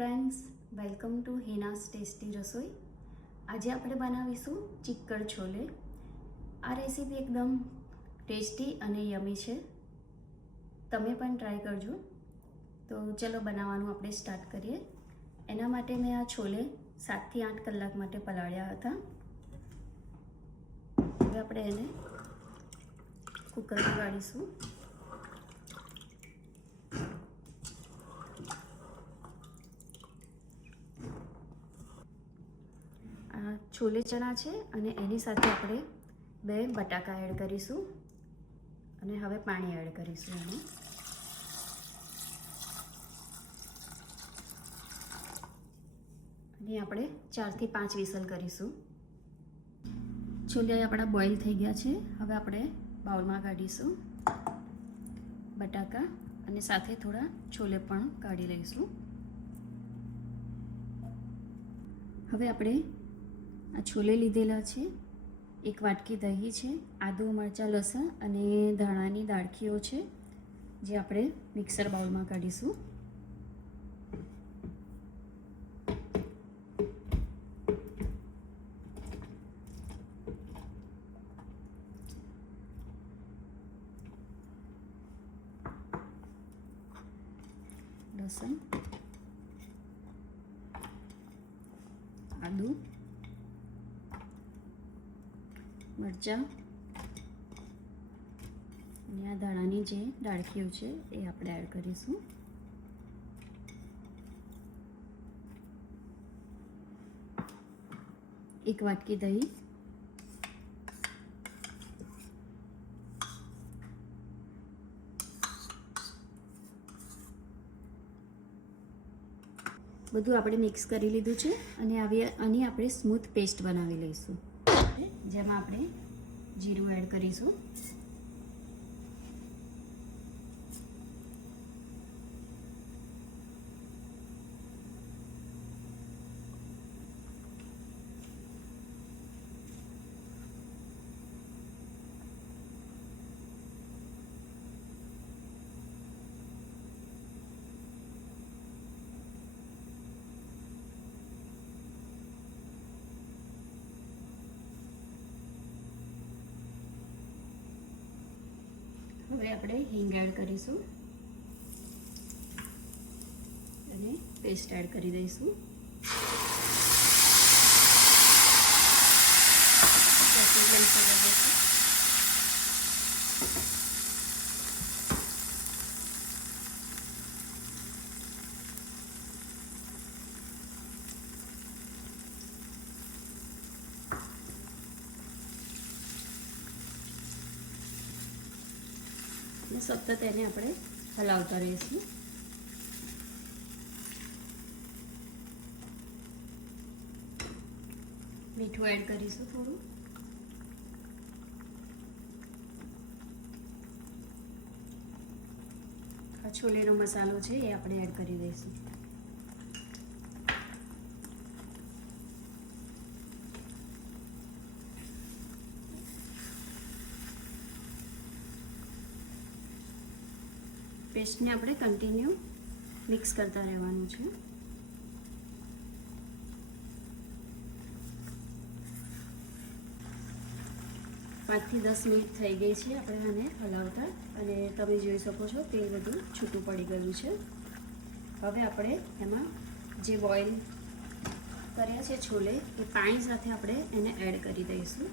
Friends, welcome to હિનાસ tasty રસોઈ. આજે આપણે બનાવીશું ચિક્કડ છોલે. આ રેસીપી એકદમ ટેસ્ટી અને યમી છે. તમે પણ ટ્રાય કરજો. તો ચલો બનાવવાનું આપણે સ્ટાર્ટ કરીએ. એના માટે મેં આ છોલે 7 થી 8 કલાક માટે પલાળ્યા હતા. હવે આપણે એને કુકરમાં ગાળીશું. છોલે ચણા છે અને એની સાથે આપણે 2 બટાકા એડ કરીશું અને હવે પાણી એડ કરીશું એમાં. અને આપણે 4 થી 5 વિસલ કરીશું. છોલે આપણા બોઇલ થઈ ગયા છે. હવે આપણે બાઉલમાં કાઢીશું બટાકા અને સાથે થોડા છોલે પણ કાઢી લઈશું. હવે આપણે આ છોલે લીધેલા છે, 1 વાટકી દહીં છે, આદુ મરચાં લસણ અને ધાણાની દાળખીઓ છે, જે આપણે મિક્સર બાઉલમાં કાઢીશું. લસણ, આદુ, મરચાં અને આ ધાણાની જે દાળખીઓ છે એ આપણે એડ કરીશું. એક વાટકી દહીં, બધું આપણે મિક્સ કરી લીધું છે અને આની આપણે સ્મૂથ પેસ્ટ બનાવી લઈશું. જેમાં આપણે જીરું એડ કરીશું. હવે આપણે હિંગ એડ કરીશું અને પેસ્ટ એડ કરી દઈશું. સતત એને આપણે હલાવતા રહીશું. મીઠું એડ કરીશું થોડું. આ છોલેનો મસાલો છે એ આપણે એડ કરી દઈશું. પેસ્ટને આપણે કન્ટિન્યુ મિક્સ કરતા રહેવાનું છે. પાંચ થી 10 મિનિટ થઈ ગઈ છે આપણે આને હલાવતા, અને તમે જોઈ શકો છો કે બધું છૂટું પડી ગયું છે. હવે આપણે એમાં જે બોઇલ કર્યા છે છોલે એ પાણી સાથે આપણે એને એડ કરી દઈશું.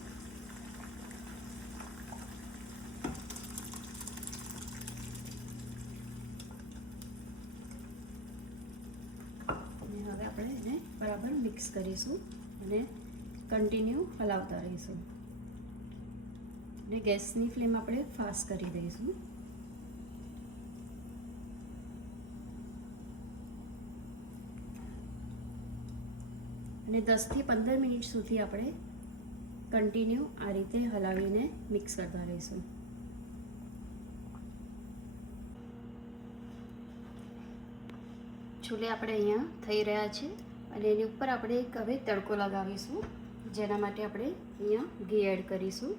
હવે આપણે એને બરાબર મિક્સ કરીશું અને કન્ટિન્યુ હલાવતા રહીશું. અને ગેસની ફ્લેમ આપણે ફાસ્ટ કરી દઈશું. અને 10 થી 15 મિનિટ સુધી આપણે કન્ટિન્યુ આ રીતે હલાવીને મિક્સ કરતા રહીશું. છોલે આપણે અહીંયા થઈ રહ્યા છે અને એની ઉપર આપણે એક હવે તડકો લગાવીશું, જેના માટે આપણે અહીંયા ઘી એડ કરીશું.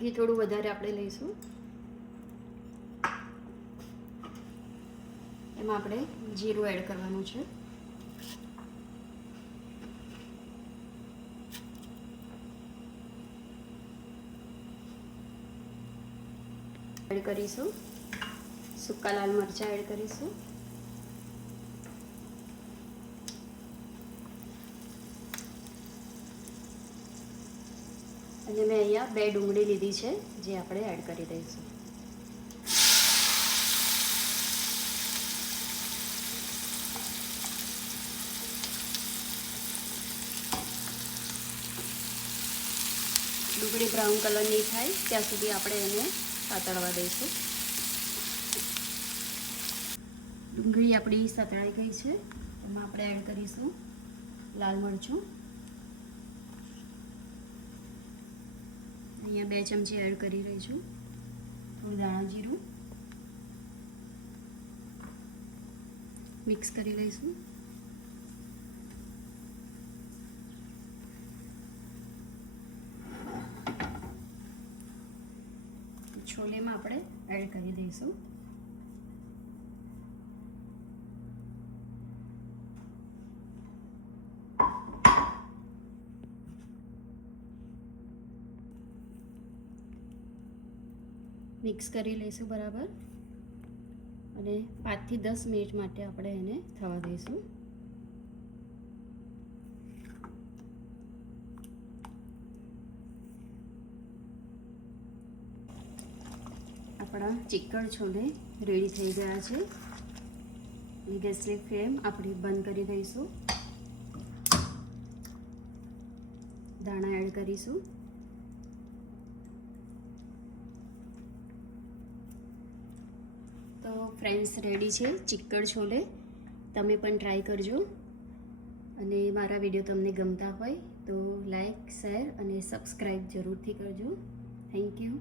ઘી થોડું વધારે આપણે લઈશું. એમાં આપણે જીરું એડ કરવાનું છે. એડ કરીશું. સૂકા લાલ મરચાં એડ કરીશું. અને મેં અહીંયા 2 ડુંગળી લીધી છે જે આપણે એડ કરી દઈશું. ડુંગળી બ્રાઉન કલરની થાય ત્યાં સુધી આપણે એને સાતળવા દઈશું. ડુંગળી આપણી સાતળાઈ ગઈ છે. એમાં આપણે એડ કરીશું લાલ મરચું. અહીંયા 2 ચમચી એડ કરી રહી છું. થોડું દાણા જીરું મિક્સ કરી લઈશું. છોલેમાં આપણે એડ કરી દઈશું. મિક્સ કરી લઈશું બરાબર અને 5 થી 10 મિનિટ માટે આપણે એને થવા દઈશું. આપણા ચિક્કડ છોલે રેડી થઈ ગયા છે. ગેસની ફ્લેમ આપણે બંધ કરી દઈશું. દાણા એડ કરીશું. તો ફ્રેન્ડ્સ રેડી છે ચિક્કડ છોલે. તમે પણ ટ્રાય કરજો અને મારા વિડીયો તમને ગમતા હોય તો લાઈક, શેર અને સબસ્ક્રાઈબ જરૂરથી કરજો. Thank you.